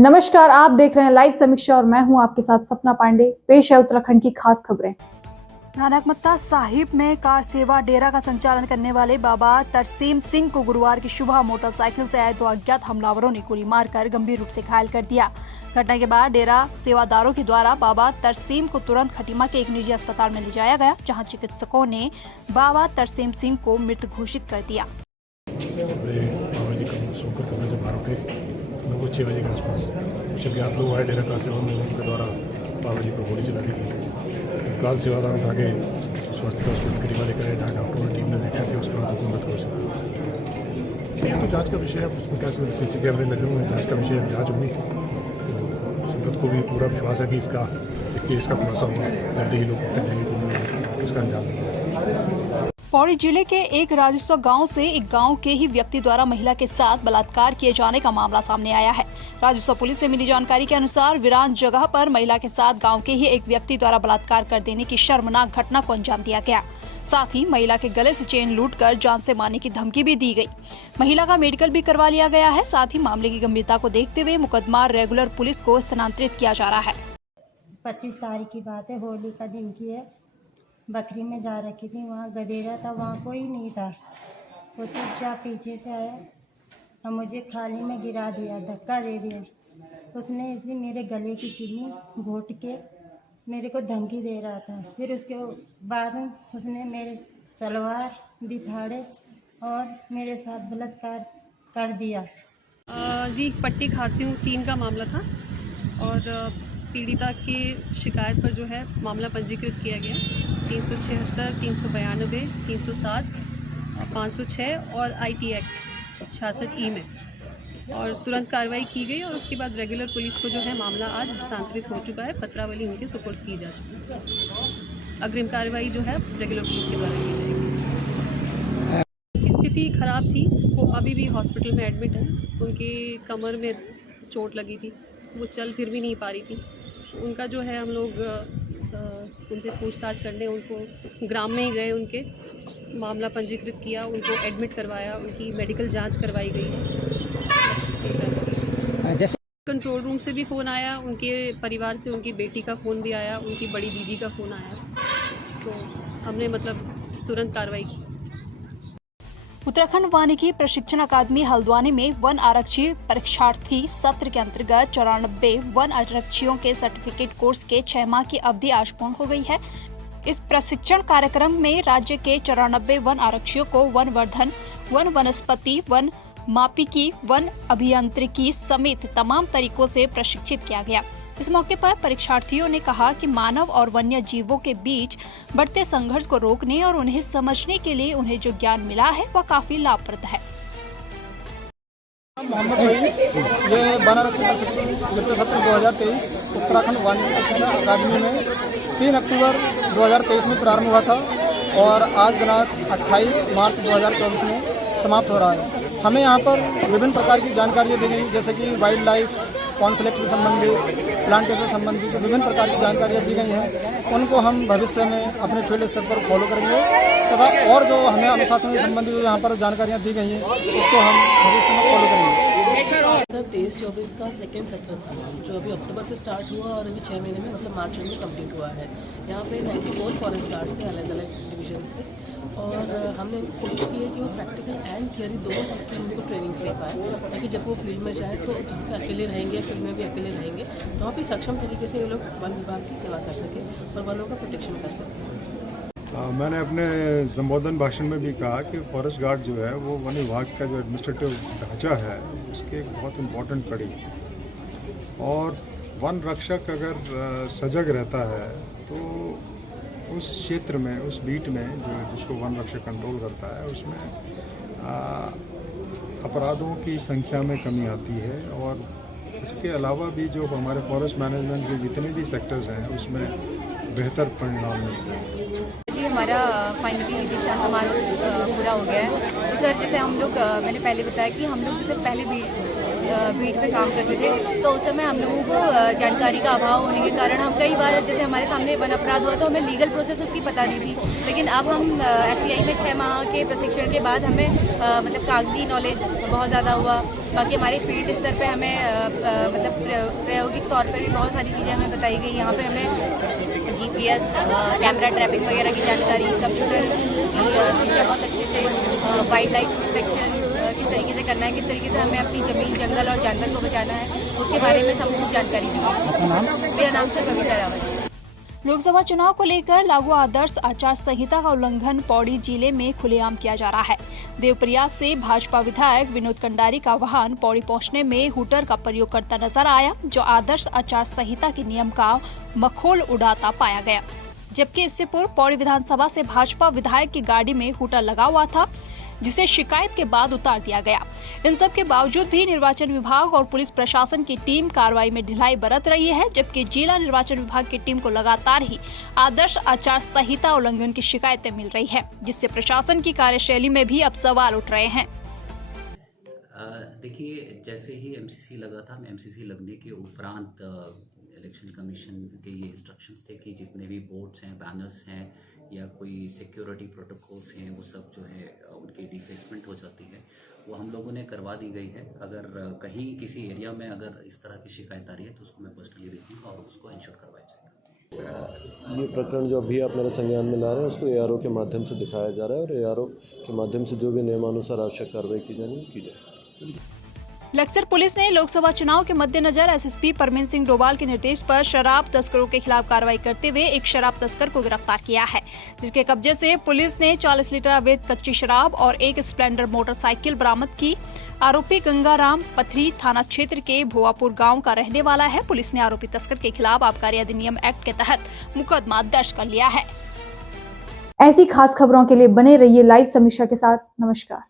नमस्कार, आप देख रहे हैं लाइव समीक्षा और मैं हूं आपके साथ सपना पांडे। पेश है उत्तराखंड की खास खबरें। नानकमत्ता साहिब में कार सेवा डेरा का संचालन करने वाले बाबा तरसीम सिंह को गुरुवार की सुबह मोटरसाइकिल से आए 2 अज्ञात हमलावरों ने गोली मारकर गंभीर रूप से घायल कर दिया। घटना के बाद डेरा सेवादारों के द्वारा बाबा तरसीम को तुरंत खटीमा के एक निजी अस्पताल में ले जाया गया, जहां चिकित्सकों ने बाबा तरसीम सिंह को मृत घोषित कर दिया। 6 बजे के आसपास कुछ अज्ञात लोग आए डेरा कार सेवा में, उनके द्वारा बाबा जी पर गोली चला दी। तत्काल सेवादार उठा के स्वास्थ्य का हॉस्पिटल करीबा लेकर आए। डॉक्टरों ने टीम ने निरीक्षण किया, उसके बाद हुकूमत को तो जाँच का विषय है। उसमें क्या CC कैमरे लगे हुए हैं, जाँच का विषय है, जाँच होगी। तो संगत को भी पूरा विश्वास है कि इसका खुलासा होगा, जल्दी ही लोग पकड़े जाएंगे तो इसका अंजाम देंगे। पौड़ी जिले के एक राजस्व गांव से एक गांव के ही व्यक्ति द्वारा महिला के साथ बलात्कार किए जाने का मामला सामने आया है। राजस्व पुलिस से मिली जानकारी के अनुसार वीरान जगह पर महिला के साथ गांव के ही एक व्यक्ति द्वारा बलात्कार कर देने की शर्मनाक घटना को अंजाम दिया गया। साथ ही महिला के गले से चेन लूटकर जान से मारने की धमकी भी दी गई। महिला का मेडिकल भी करवा लिया गया है। साथ ही मामले की गंभीरता को देखते हुए मुकदमा रेगुलर पुलिस को स्थानांतरित किया जा रहा है। 25 तारीख की बात है, होली का दिन की है। बकरी में जा रखी थी, वहाँ गधेड़ा था, वहाँ कोई नहीं था। वो चुपचाप पीछे से आया और मुझे खाली में गिरा दिया, धक्का दे दिया। उसने इसी मेरे गले की चीनी घोट के मेरे को धमकी दे रहा था। फिर उसके बाद उसने मेरे तलवार भी फाड़े और मेरे साथ बलात्कार कर दिया। जी, पट्टी हादसे 3 का मामला था और पीड़िता की शिकायत पर जो है मामला पंजीकृत किया गया 376, 392, 307, 506 और IT एक्ट 66E में, और तुरंत कार्रवाई की गई। और उसके बाद रेगुलर पुलिस को जो है मामला आज हस्तांतरित हो चुका है, पत्रावली उनके सुपुर्द की जा चुकी है। अग्रिम कार्रवाई जो है रेगुलर पुलिस के द्वारा की जाएगी। स्थिति खराब थी, वो अभी भी हॉस्पिटल में एडमिट है। उनके कमर में चोट लगी थी, वो चल फिर भी नहीं पा रही थी। उनका जो है हम लोग उनसे पूछताछ करने उनको ग्राम में ही गए, उनके मामला पंजीकृत किया, उनको एडमिट करवाया, उनकी मेडिकल जांच करवाई गई है। जैसे कंट्रोल रूम से भी फ़ोन आया, उनके परिवार से उनकी बेटी का फ़ोन भी आया, उनकी बड़ी दीदी का फ़ोन आया, तो हमने तुरंत कार्रवाई की। उत्तराखंड वानिकी प्रशिक्षण अकादमी हल्द्वानी में वन आरक्षी परीक्षार्थी सत्र के अंतर्गत 94 वन आरक्षियों के सर्टिफिकेट कोर्स के 6 माह की अवधि आज पूर्ण हो गई है। इस प्रशिक्षण कार्यक्रम में राज्य के 94 वन आरक्षियों को वन वर्धन, वन वनस्पति, वन मापिकी, वन अभियांत्रिकी समेत तमाम तरीकों से प्रशिक्षित किया गया। इस मौके पर परीक्षार्थियों ने कहा कि मानव और वन्य जीवों के बीच बढ़ते संघर्ष को रोकने और उन्हें समझने के लिए उन्हें जो ज्ञान मिला है वह काफी लाभप्रद है। ये वन आरक्षण प्रशिक्षण सत्र 2023 उत्तराखंड वानिकी प्रशिक्षण अकादमी में 3 अक्टूबर 2023 में प्रारंभ हुआ था और आज दिनांक 28 मार्च 2024 में समाप्त हो रहा है। हमें यहाँ पर विभिन्न प्रकार की जानकारियाँ दी गई, जैसे कि वाइल्ड लाइफ, कॉन्फ्लिक्ट से संबंधित, प्लांटेशन से संबंधित विभिन्न प्रकार की जानकारियाँ दी गई हैं। उनको हम भविष्य में अपने फील्ड स्तर पर फॉलो करेंगे तथा और जो हमें अनुशासन से संबंधित जो यहाँ पर जानकारियाँ दी गई हैं उसको हम भविष्य में फॉलो करेंगे। सर 23-24 का सेकेंड सत्र था, जो अभी अक्टूबर से स्टार्ट हुआ और अभी 6 महीने में मार्च में कंप्लीट हुआ है। यहाँ पे 94 फॉरेस्ट गार्ड थे अलग अलग डिविजन से, और हमने कोशिश की है कि वो प्रैक्टिकल एंड थियरी दोनों की उनको ट्रेनिंग दे पाए, ताकि जब वो फील्ड में जाए तो जहाँ पे अकेले रहेंगे, फील्ड में भी अकेले रहेंगे, तो वहाँ पर सक्षम तरीके से ये लोग वन विभाग की सेवा कर सकें और वनों का प्रोटेक्शन कर सकें। मैंने अपने संबोधन भाषण में भी कहा कि फॉरेस्ट गार्ड जो है वो वन विभाग का जो एडमिनिस्ट्रेटिव ढांचा है उसकी एक बहुत इम्पोर्टेंट कड़ी है, और वन रक्षक अगर सजग रहता है तो उस क्षेत्र में, उस बीट में जिसको वन रक्षक कंट्रोल करता है उसमें अपराधों की संख्या में कमी आती है। और इसके अलावा भी जो हमारे फॉरेस्ट मैनेजमेंट के जितने भी सेक्टर्स हैं उसमें बेहतर परिणाम मिलते हैं। जी, हमारा फाइनली दीक्षांत समारोह पूरा हो गया है। तो सर, जैसे हम लोग मैंने पहले बताया कि हम लोग जैसे पहले भी बीट पे काम करते थे, तो उस समय हम लोगों को जानकारी का अभाव होने के कारण हम कई बार, जैसे हमारे सामने वन अपराध हुआ तो हमें लीगल प्रोसेस उसकी पता नहीं थी, लेकिन अब हम FTI में 6 माह के प्रशिक्षण के बाद हमें मतलब कागजी नॉलेज बहुत ज़्यादा हुआ। बाकी हमारे फील्ड स्तर पे हमें मतलब प्रायोगिक तौर पे भी बहुत सारी चीज़ें हमें बताई गई। यहाँ पे हमें GPS कैमरा ट्रैपिंग वगैरह की जानकारी, कंप्यूटर की शिक्षा बहुत अच्छे से, वाइल्ड लाइफ प्रोटेक्शन किस तरीके से करना है, किस तरीके से हमें अपनी ज़मीन, जंगल और जानवर को बचाना है, उसके बारे में संपूर्ण जानकारी दी। मेरा नाम सर कविता रावत। लोकसभा चुनाव को लेकर लागू आदर्श आचार संहिता का उल्लंघन पौड़ी जिले में खुलेआम किया जा रहा है। देवप्रयाग से भाजपा विधायक विनोद कंडारी का वाहन पौड़ी पहुंचने में हूटर का प्रयोग करता नजर आया, जो आदर्श आचार संहिता के नियम का मखौल उड़ाता पाया गया। जबकि इससे पूर्व पौड़ी विधानसभा से भाजपा विधायक की गाड़ी में हूटर लगा हुआ था, जिसे शिकायत के बाद उतार दिया गया। इन सब के बावजूद भी निर्वाचन विभाग और पुलिस प्रशासन की टीम कार्रवाई में ढिलाई बरत रही है, जबकि जिला निर्वाचन विभाग की टीम को लगातार ही आदर्श आचार संहिता उल्लंघन की शिकायतें मिल रही है, जिससे प्रशासन की कार्यशैली में भी अब सवाल उठ रहे हैं। देखिए, जैसे ही MCC लगा था, MCC लगने के उपरांत इलेक्शन कमीशन के ये इंस्ट्रक्शंस थे कि जितने भी बोर्ड्स हैं, बैनर्स हैं या कोई सिक्योरिटी प्रोटोकॉल्स हैं, वो सब जो है उनकी डिफेसमेंट हो जाती है, वो हम लोगों ने करवा दी गई है। अगर कहीं किसी एरिया में अगर इस तरह की शिकायत आ रही है तो उसको मैं पर्सनली देखूँगा और उसको इंश्योर करवाया जाएगा। ये प्रकरण जो अभी आप मेरे संज्ञान में ला रहे हैं, उसको ARO के माध्यम से दिखाया जा रहा है और ARO के माध्यम से जो भी नियमानुसार आवश्यक कार्रवाई की जानी की जाए। लक्सर पुलिस ने लोकसभा चुनाव के मद्देनजर SSP परमीन सिंह डोभाल के निर्देश पर शराब तस्करों के खिलाफ कार्रवाई करते हुए एक शराब तस्कर को गिरफ्तार किया है, जिसके कब्जे से पुलिस ने 40 लीटर अवैध कच्ची शराब और एक स्प्लेंडर मोटरसाइकिल बरामद की। आरोपी गंगाराम पथरी थाना क्षेत्र के भोवापुर गांव का रहने वाला है। पुलिस ने आरोपी तस्कर के खिलाफ आबकारी अधिनियम एक्ट के तहत मुकदमा दर्ज कर लिया है। ऐसी खास खबरों के लिए बने रहिए लाइव समीक्षा के साथ। नमस्कार।